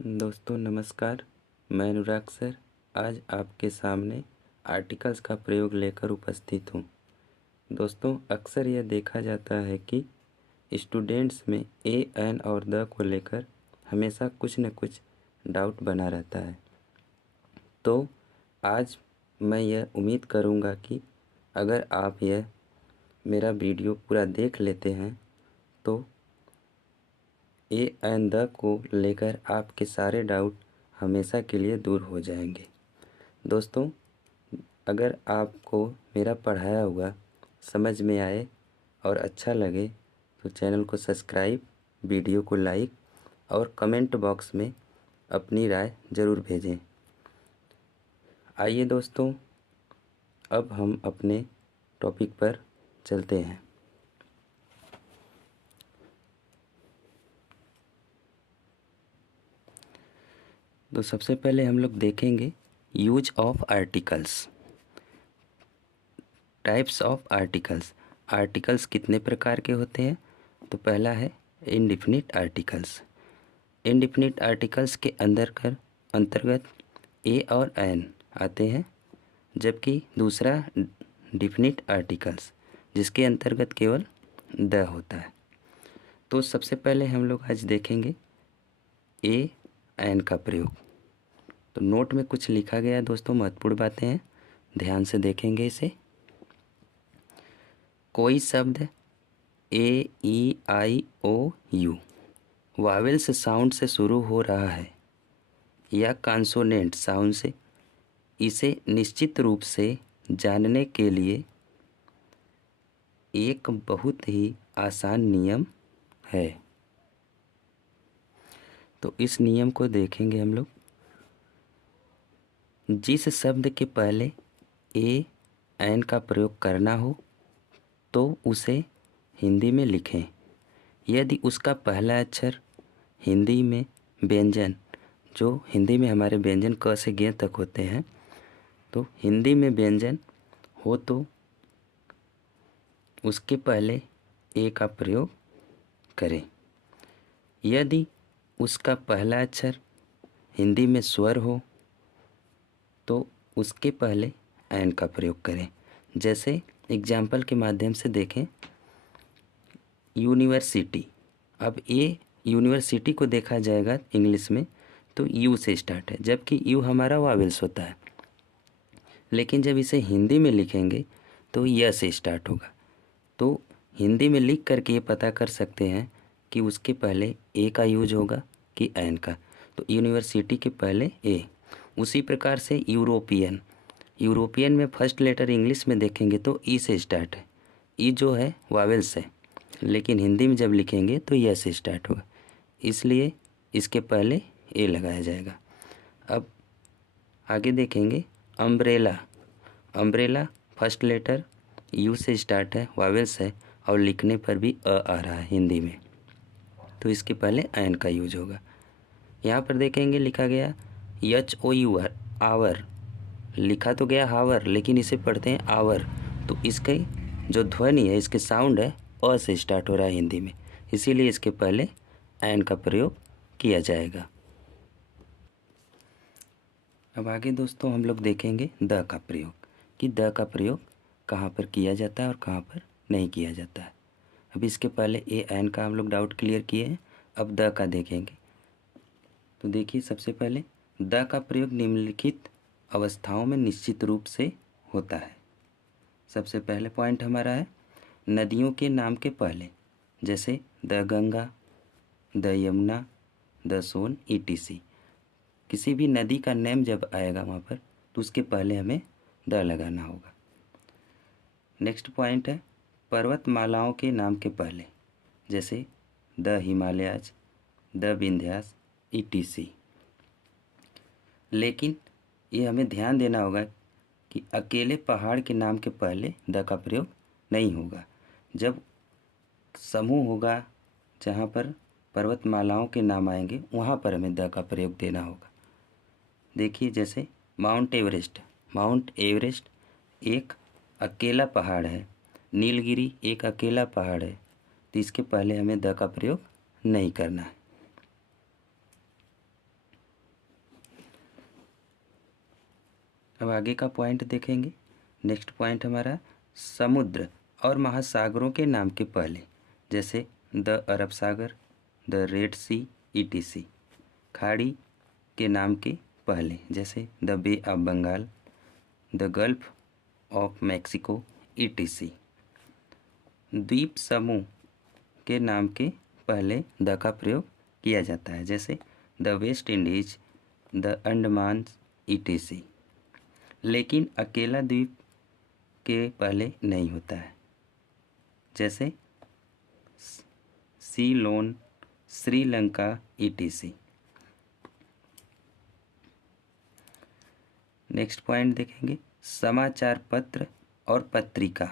दोस्तों नमस्कार। मैं अनुराग सर आज आपके सामने आर्टिकल्स का प्रयोग लेकर उपस्थित हूँ। दोस्तों अक्सर यह देखा जाता है कि स्टूडेंट्स में ए एन और द को लेकर हमेशा कुछ न कुछ डाउट बना रहता है। तो आज मैं यह उम्मीद करूँगा कि अगर आप यह मेरा वीडियो पूरा देख लेते हैं तो ए एन द को लेकर आपके सारे डाउट हमेशा के लिए दूर हो जाएंगे। दोस्तों अगर आपको मेरा पढ़ाया हुआ समझ में आए और अच्छा लगे तो चैनल को सब्सक्राइब, वीडियो को लाइक और कमेंट बॉक्स में अपनी राय ज़रूर भेजें। आइए दोस्तों अब हम अपने टॉपिक पर चलते हैं। तो सबसे पहले हम लोग देखेंगे use of articles. Types of articles. Articles कितने प्रकार के होते हैं? तो पहला है इनडिफिनिट आर्टिकल्स। इनडिफिनिट आर्टिकल्स के अंतर्गत ए और एन आते हैं, जबकि दूसरा डिफिनिट आर्टिकल्स जिसके अंतर्गत केवल द होता है। तो सबसे पहले हम लोग आज देखेंगे ए एन का प्रयोग। तो नोट में कुछ लिखा गया है दोस्तों, महत्वपूर्ण बातें हैं, ध्यान से देखेंगे इसे। कोई शब्द ए ई आई ओ यू वावेल्स साउंड से शुरू हो रहा है या कॉन्सोनेंट साउंड से, इसे निश्चित रूप से जानने के लिए एक बहुत ही आसान नियम है। तो इस नियम को देखेंगे हम लोग। जिस शब्द के पहले ए एन का प्रयोग करना हो तो उसे हिंदी में लिखें। यदि उसका पहला अक्षर हिंदी में व्यंजन, जो हिंदी में हमारे व्यंजन क से ग तक होते हैं, तो हिंदी में व्यंजन हो तो उसके पहले ए का प्रयोग करें। यदि उसका पहला अक्षर हिंदी में स्वर हो तो उसके पहले एन का प्रयोग करें। जैसे एग्जाम्पल के माध्यम से देखें, यूनिवर्सिटी। अब ये यूनिवर्सिटी को देखा जाएगा इंग्लिश में तो यू से स्टार्ट है, जबकि यू हमारा वावेल्स होता है। लेकिन जब इसे हिंदी में लिखेंगे तो य से स्टार्ट होगा। तो हिंदी में लिख करके ये पता कर सकते हैं कि उसके पहले ए का यूज होगा कि एन का। तो यूनिवर्सिटी के पहले ए। उसी प्रकार से यूरोपियन। यूरोपियन में फर्स्ट लेटर इंग्लिश में देखेंगे तो ई से स्टार्ट है। ई जो है वावेल्स है, लेकिन हिंदी में जब लिखेंगे तो य से स्टार्ट होगा, इसलिए इसके पहले ए लगाया जाएगा। अब आगे देखेंगे umbrella. Umbrella first letter you से स्टार्ट है, वावेल्स है, और लिखने पर भी आ रहा है हिंदी में, तो इसके पहले एन का यूज होगा। यहाँ पर देखेंगे लिखा गया H O U R, hour. लिखा तो गया हावर, लेकिन इसे पढ़ते हैं आवर। तो इसके जो ध्वनि है, इसके साउंड है अ से स्टार्ट हो रहा है हिंदी में, इसीलिए इसके पहले एन का प्रयोग किया जाएगा। अब आगे दोस्तों हम लोग देखेंगे द का प्रयोग, कि द का प्रयोग कहाँ पर किया जाता है और कहाँ पर नहीं किया जाता है। अब इसके पहले ए एन का हम लोग डाउट क्लियर किए हैं, अब द का देखेंगे। तो देखिए सबसे पहले द का प्रयोग निम्नलिखित अवस्थाओं में निश्चित रूप से होता है। सबसे पहले पॉइंट हमारा है नदियों के नाम के पहले, जैसे the Ganga, the Yamuna, the Son ETC. किसी भी नदी का नेम जब आएगा वहाँ पर तो उसके पहले हमें द लगाना होगा। नेक्स्ट पॉइंट है पर्वतमालाओं के नाम के पहले, जैसे the Himalayas, the Vindhyas etc. लेकिन ये हमें ध्यान देना होगा कि अकेले पहाड़ के नाम के पहले द का प्रयोग नहीं होगा। जब समूह होगा जहाँ पर पर्वतमालाओं के नाम आएंगे वहाँ पर हमें द का प्रयोग देना होगा। देखिए जैसे माउंट एवरेस्ट। माउंट एवरेस्ट एक अकेला पहाड़ है, नीलगिरी एक अकेला पहाड़ है, तो इसके पहले हमें द का प्रयोग नहीं करना है। अब आगे का पॉइंट देखेंगे। नेक्स्ट पॉइंट हमारा समुद्र और महासागरों के नाम के पहले, जैसे द अरब सागर, द रेड सी, ईटीसी। खाड़ी के नाम के पहले, जैसे the bay of Bengal, the gulf of Mexico, ETC. द्वीप समूह के नाम के पहले द का प्रयोग किया जाता है, जैसे the West Indies, the Andaman, etc. लेकिन अकेला द्वीप के पहले नहीं होता है, जैसे Ceylon, Sri Lanka, etc. Next point देखेंगे समाचार पत्र और पत्रिका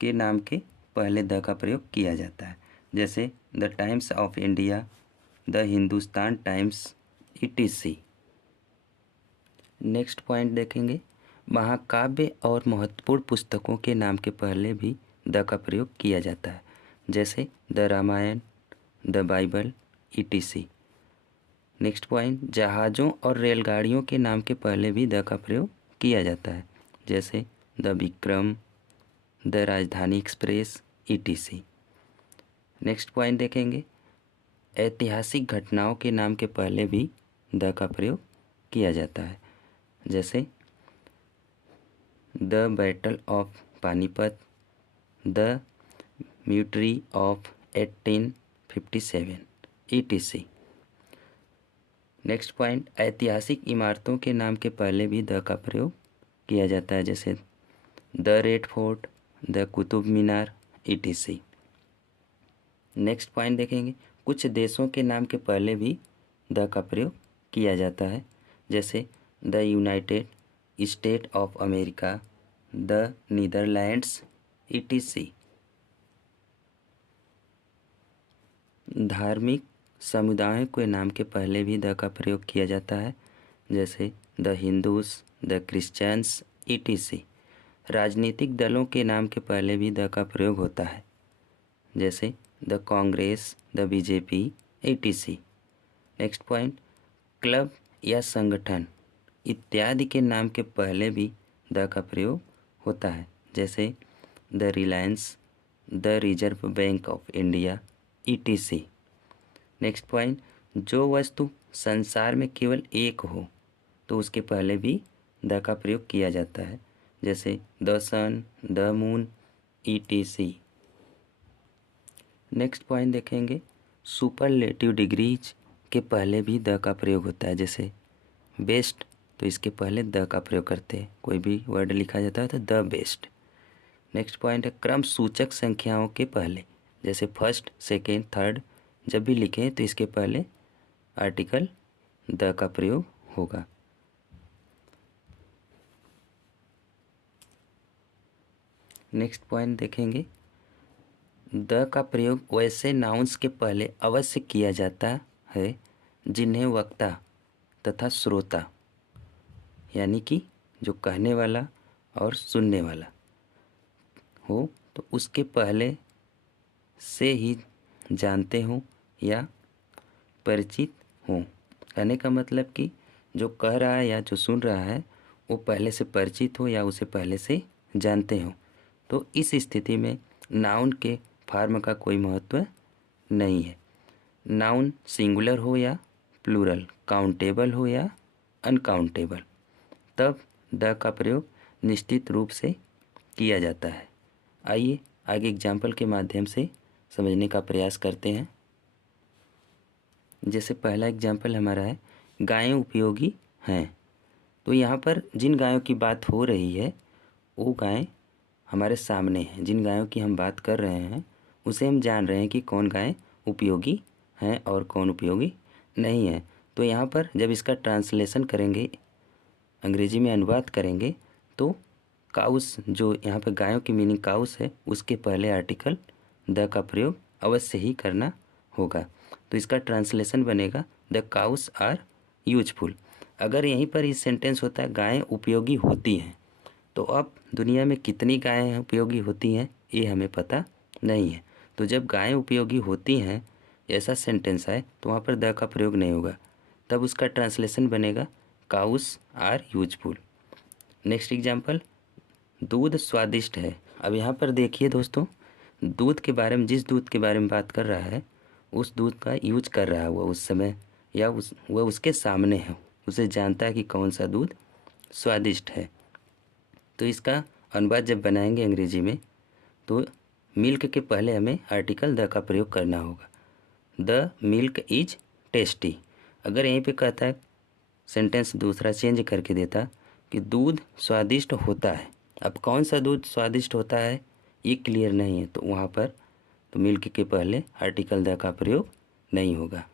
के नाम के पहले द का प्रयोग किया जाता है, जैसे the times of India, the Hindustan times, etc. Next point देखेंगे महाकाव्य और महत्वपूर्ण पुस्तकों के नाम के पहले भी द का प्रयोग किया जाता है, जैसे the Ramayana, the Bible, ETC. Next point जहाज़ों और रेलगाड़ियों के नाम के पहले भी द का प्रयोग किया जाता है, जैसे द विक्रम, द राजधानी एक्सप्रेस, ईटीसी। नेक्स्ट पॉइंट देखेंगे ऐतिहासिक घटनाओं के नाम के पहले भी द का प्रयोग किया जाता है, जैसे the battle of Panipat, the mutiny of 1857, ETC. Next point ऐतिहासिक इमारतों के नाम के पहले भी द का प्रयोग किया जाता है, जैसे the red fort, the Qutub Minar, etc. Next point देखेंगे कुछ देशों के नाम के पहले भी द का प्रयोग किया जाता है, जैसे the United state of America, the Netherlands, etc. धार्मिक समुदायों के नाम के पहले भी द का प्रयोग किया जाता है, जैसे the Hindus, the Christians, etc. राजनीतिक दलों के नाम के पहले भी द का प्रयोग होता है, जैसे the Congress, the BJP, etc. Next point club या संगठन इत्यादि के नाम के पहले भी द का प्रयोग होता है, जैसे the Reliance, the reserve bank of India, etc. Next point जो वस्तु संसार में केवल एक हो तो उसके पहले भी द का प्रयोग किया जाता है, जैसे the sun, the moon, ETC. Next point देखेंगे सुपरलेटिव डिग्रीज के पहले भी द का प्रयोग होता है, जैसे बेस्ट तो इसके पहले द का प्रयोग करते हैं, कोई भी वर्ड लिखा जाता है तो द बेस्ट। नेक्स्ट पॉइंट है क्रम सूचक संख्याओं के पहले, जैसे फर्स्ट, सेकेंड, थर्ड जब भी लिखें तो इसके पहले आर्टिकल द का प्रयोग होगा। नेक्स्ट पॉइंट देखेंगे द का प्रयोग वैसे नाउन्स के पहले अवश्य किया जाता है जिन्हें वक्ता तथा श्रोता यानी कि जो कहने वाला और सुनने वाला हो तो उसके पहले से ही जानते हों या परिचित हों। कहने का मतलब कि जो कह रहा है या जो सुन रहा है वो पहले से परिचित हो या उसे पहले से जानते हो। तो इस स्थिति में नाउन के फॉर्म का कोई महत्व नहीं है। नाउन सिंगुलर हो या प्लूरल, काउंटेबल हो या अनकाउंटेबल, तब द का प्रयोग निश्चित रूप से किया जाता है। आइए आगे एग्जाम्पल के माध्यम से समझने का प्रयास करते हैं। जैसे पहला एग्जाम्पल हमारा है गायें उपयोगी हैं। तो यहाँ पर जिन गायों की बात हो रही है वो गायें हमारे सामने हैं। जिन गायों की हम बात कर रहे हैं उसे हम जान रहे हैं कि कौन गायें उपयोगी हैं और कौन उपयोगी नहीं है। तो यहाँ पर जब इसका ट्रांसलेशन करेंगे, अंग्रेजी में अनुवाद करेंगे, तो काउस जो यहाँ पर गायों की मीनिंग काउस है उसके पहले आर्टिकल द का प्रयोग अवश्य ही करना होगा। तो इसका ट्रांसलेशन बनेगा द काउस आर यूजफुल। अगर यहीं पर इस सेंटेंस होता है गायें उपयोगी होती हैं, तो अब दुनिया में कितनी गायें उपयोगी होती हैं ये हमें पता नहीं है। तो जब गायें उपयोगी होती हैं ऐसा सेंटेंस है तो वहाँ पर द का प्रयोग नहीं होगा, तब उसका ट्रांसलेशन बनेगा cows are useful. Next example, दूध स्वादिष्ट है। अब यहाँ पर देखिए दोस्तों, दूध के बारे में, जिस दूध के बारे में बात कर रहा है उस दूध का यूज कर रहा है वो उस समय, या वह उसके सामने है, उसे जानता है कि कौन सा दूध स्वादिष्ट है। तो इसका अनुवाद जब बनाएंगे अंग्रेजी में तो मिल्क के पहले हमें आर्टिकल द का प्रयोग करना होगा। The milk is tasty. अगर यहीं पे कहता है, सेंटेंस दूसरा चेंज करके देता कि दूध स्वादिष्ट होता है, अब कौन सा दूध स्वादिष्ट होता है ये क्लियर नहीं है, तो वहाँ पर तो मिल्क के पहले आर्टिकल द का प्रयोग नहीं होगा।